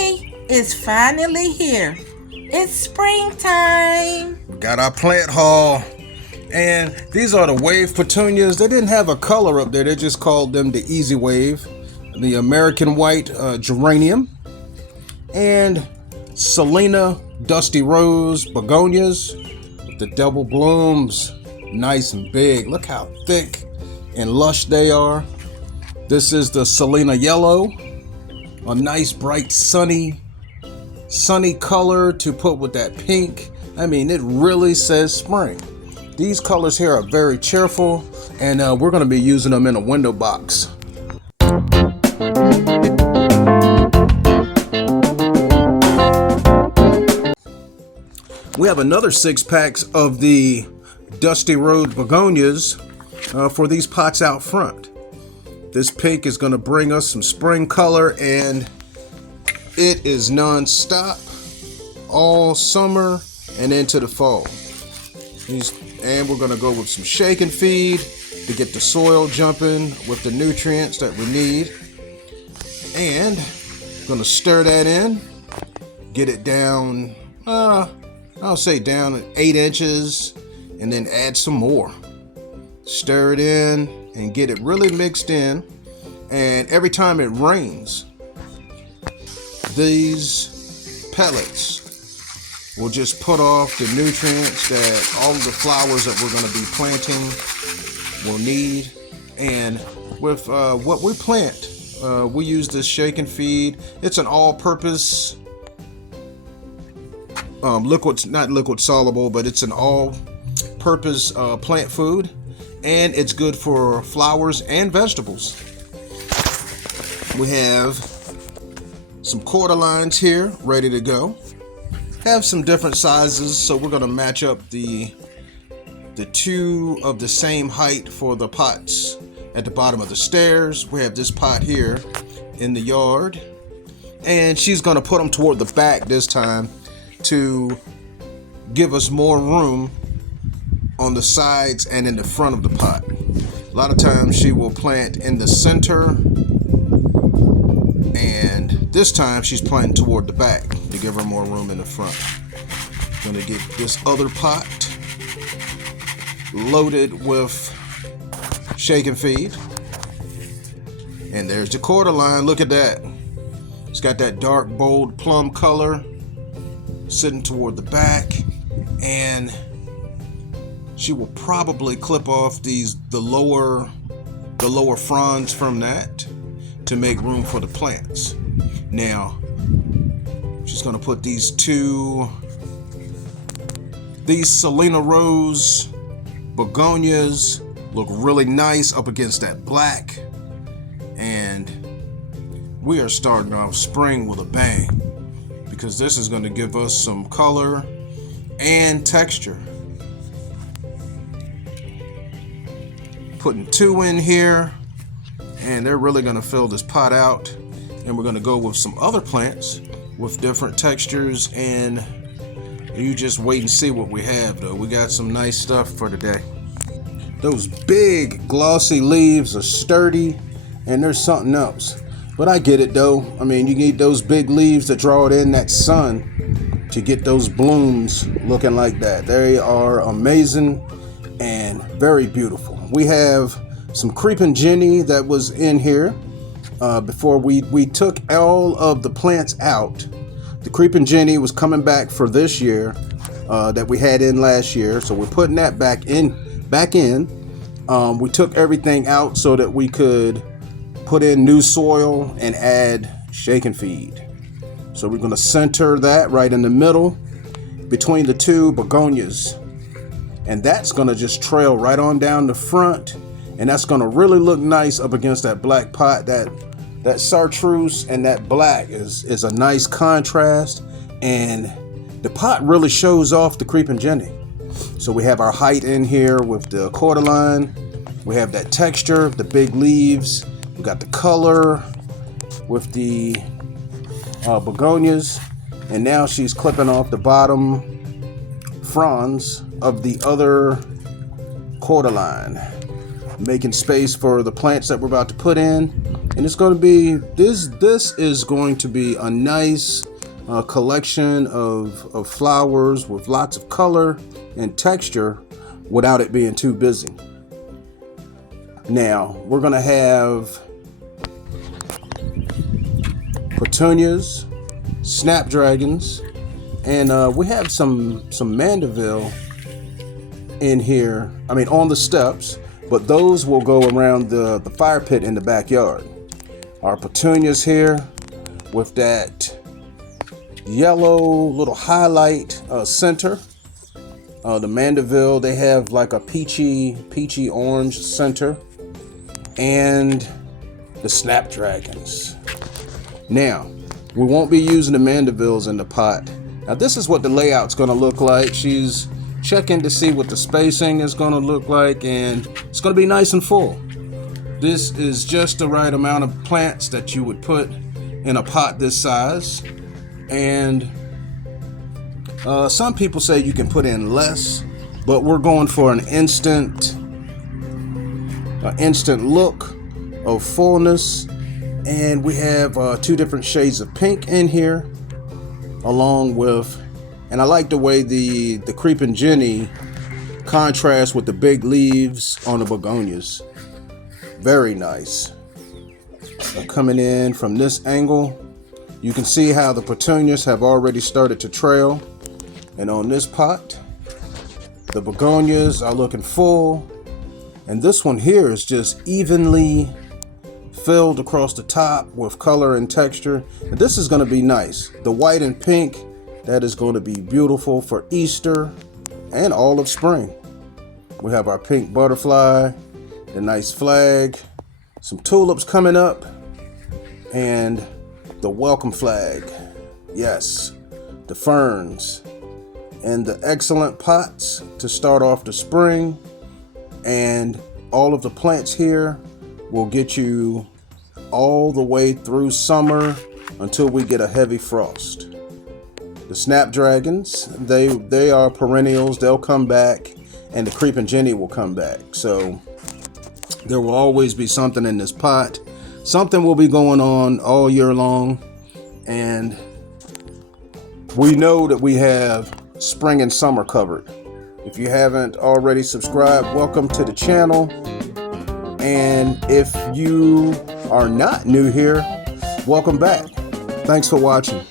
day is finally here. It's springtime. We got our plant haul. And these are the wave petunias. They didn't have a color up there. They just called them the Easy Wave. The American White Geranium. And Selena Dusty Rose Begonias with the double blooms. Nice and big. Look how thick and lush they are. This is the Selena Yellow. A nice bright sunny color to put with that pink. I mean, it really says spring. These colors here are very cheerful, and we're going to be using them in a window box. We have another 6 packs of the Dusty Rose Begonias for these pots out front. This pink is going to bring us some spring color, and it is non-stop all summer and into the fall. And we're going to go with some shake and feed to get the soil jumping with the nutrients that we need. And going to stir that in, get it down, I'll say down at 8 inches, and then add some more. Stir it in and get it really mixed in. And every time it rains, these pellets will just put off the nutrients that all of the flowers that we're going to be planting will need. And with what we plant, we use this shake and feed. It's an all-purpose not liquid soluble, but it's an all-purpose plant food, and it's good for flowers and vegetables. We have some cordyline here ready to go. Have some different sizes, so we're going to match up the two of the same height for the pots at the bottom of the stairs. We have this pot here in the yard, and she's going to put them toward the back this time to give us more room on the sides and in the front of the pot. A lot of times she will plant in the center, and this time she's planting toward the back to give her more room in the front. Gonna get this other pot loaded with shake and feed. And there's the cordyline. Look at that. It's got that dark, bold plum color sitting toward the back, and she will probably clip off the lower fronds from that to make room for the plants. Now she's going to put these Selena Rose Begonias look really nice up against that black, and we are starting off spring with a bang, because this is going to give us some color and texture. Putting 2 in here, and they're really going to fill this pot out. And we're going to go with some other plants with different textures, and you just wait and see what we have, though. We got some nice stuff for today. Those big glossy leaves are sturdy, and there's something else. But I get it, though. I mean, you need those big leaves to draw it in that sun to get those blooms looking like that. They are amazing and very beautiful. We have some creeping Jenny that was in here before we took all of the plants out. The creeping Jenny was coming back for this year that we had in last year, so we're putting that back in. We took everything out so that we could put in new soil and add shake and feed. So we're going to center that right in the middle between the 2 begonias, and that's going to just trail right on down the front, and that's going to really look nice up against that black pot. That chartreuse and that black is a nice contrast, and the pot really shows off the creeping Jenny. So we have our height in here with the cordyline. We have that texture, the big leaves. We got the color with the begonias, and now she's clipping off the bottom fronds of the other cordyline, making space for the plants that we're about to put in. And it's going to be this is going to be a nice collection of flowers with lots of color and texture without it being too busy. Now we're going to have petunias, snapdragons, and we have some mandeville in here. I mean, on the steps, but those will go around the fire pit in the backyard. Our petunias here with that yellow little highlight center. The mandeville, they have like a peachy orange center, and the snapdragons. Now, we won't be using the mandevilles in the pot. Now, this is what the layout's going to look like. She's checking to see what the spacing is going to look like, and it's going to be nice and full. This is just the right amount of plants that you would put in a pot this size. And some people say you can put in less, but we're going for an instant look of fullness. And we have 2 different shades of pink in here, along with, and I like the way the Creeping Jenny contrasts with the big leaves on the begonias. Very nice. Coming in from this angle, you can see how the petunias have already started to trail. And on this pot, the begonias are looking full. And this one here is just evenly filled across the top with color and texture. And this is going to be nice. The white and pink, that is going to be beautiful for Easter and all of spring. We have our pink butterfly, the nice flag, some tulips coming up, and the welcome flag. Yes, the ferns, and the excellent pots to start off the spring. And all of the plants here will get you all the way through summer until we get a heavy frost. The snapdragons, they are perennials. They'll come back, and the Creeping Jenny will come back. So there will always be something in this pot. Something will be going on all year long. And we know that we have spring and summer covered. If you haven't already subscribed, welcome to the channel. And if you are not new here, welcome back. Thanks for watching.